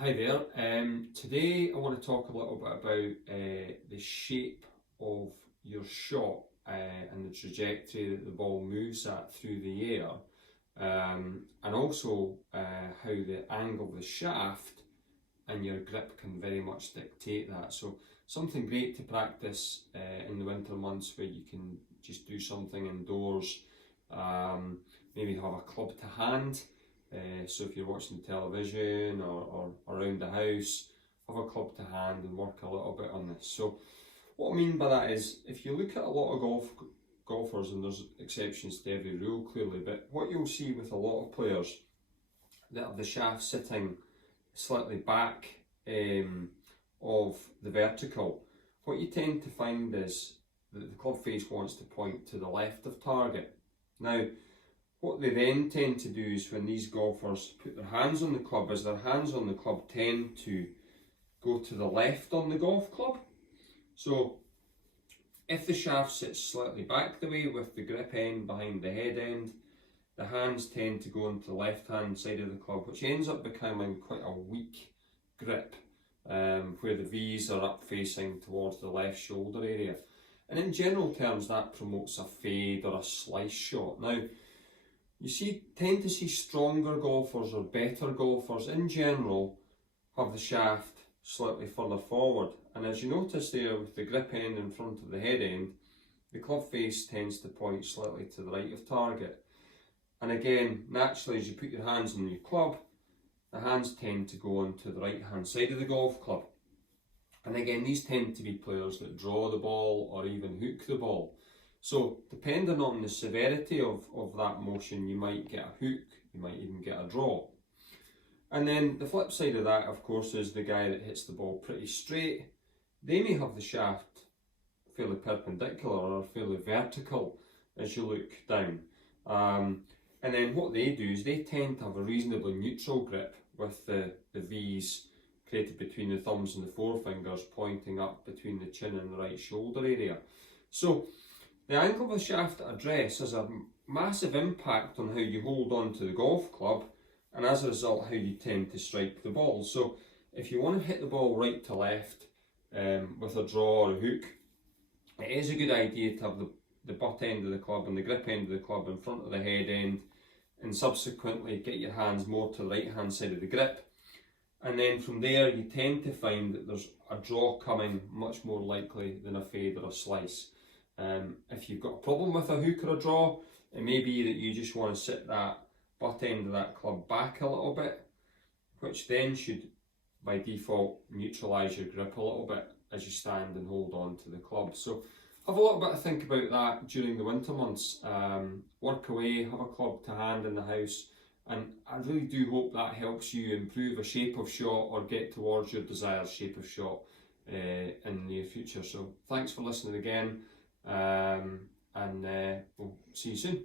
Hi there. Today I want to talk a little bit about the shape of your shot and the trajectory that the ball moves at through the air, and also how the angle of the shaft and your grip can very much dictate that. So something great to practice in the winter months where you can just do something indoors, maybe have a club to hand. So if you're watching television or around the house, have a club to hand and work a little bit on this. So what I mean by that is, if you look at a lot of golfers, and there's exceptions to every rule clearly, but what you'll see with a lot of players that have the shaft sitting slightly back of the vertical, what you tend to find is that the club face wants to point to the left of target. Now, what they then tend to do is, when these golfers put their hands on the club, is their hands on the club tend to go to the left on the golf club. So if the shaft sits slightly back the way with the grip end behind the head end, the hands tend to go into the left hand side of the club, which ends up becoming quite a weak grip, where the V's are up facing towards the left shoulder area. And in general terms, that promotes a fade or a slice shot. Now, you tend to see stronger golfers or better golfers in general have the shaft slightly further forward. And as you notice there, with the grip end in front of the head end, the club face tends to point slightly to the right of target. And again, naturally, as you put your hands on your club, the hands tend to go onto the right hand side of the golf club. And again, these tend to be players that draw the ball or even hook the ball. So depending on the severity of that motion, you might get a hook, you might even get a draw. And then the flip side of that, of course, is the guy that hits the ball pretty straight. They may have the shaft fairly perpendicular or fairly vertical as you look down. And then what they do is they tend to have a reasonably neutral grip, with the V's created between the thumbs and the forefingers pointing up between the chin and the right shoulder area. So the angle of the shaft at address has a massive impact on how you hold on to the golf club, and as a result, how you tend to strike the ball. So if you want to hit the ball right to left with a draw or a hook, it is a good idea to have the butt end of the club and the grip end of the club in front of the head end, and subsequently get your hands more to the right hand side of the grip. And then from there, you tend to find that there's a draw coming much more likely than a fade or a slice. If you've got a problem with a hook or a draw, it may be that you just want to sit that butt end of that club back a little bit, which then should by default neutralise your grip a little bit as you stand and hold on to the club. So have a little bit to think about that during the winter months. Work away, have a club to hand in the house, and I really do hope that helps you improve a shape of shot or get towards your desired shape of shot in the near future. So thanks for listening again, and we'll see you soon.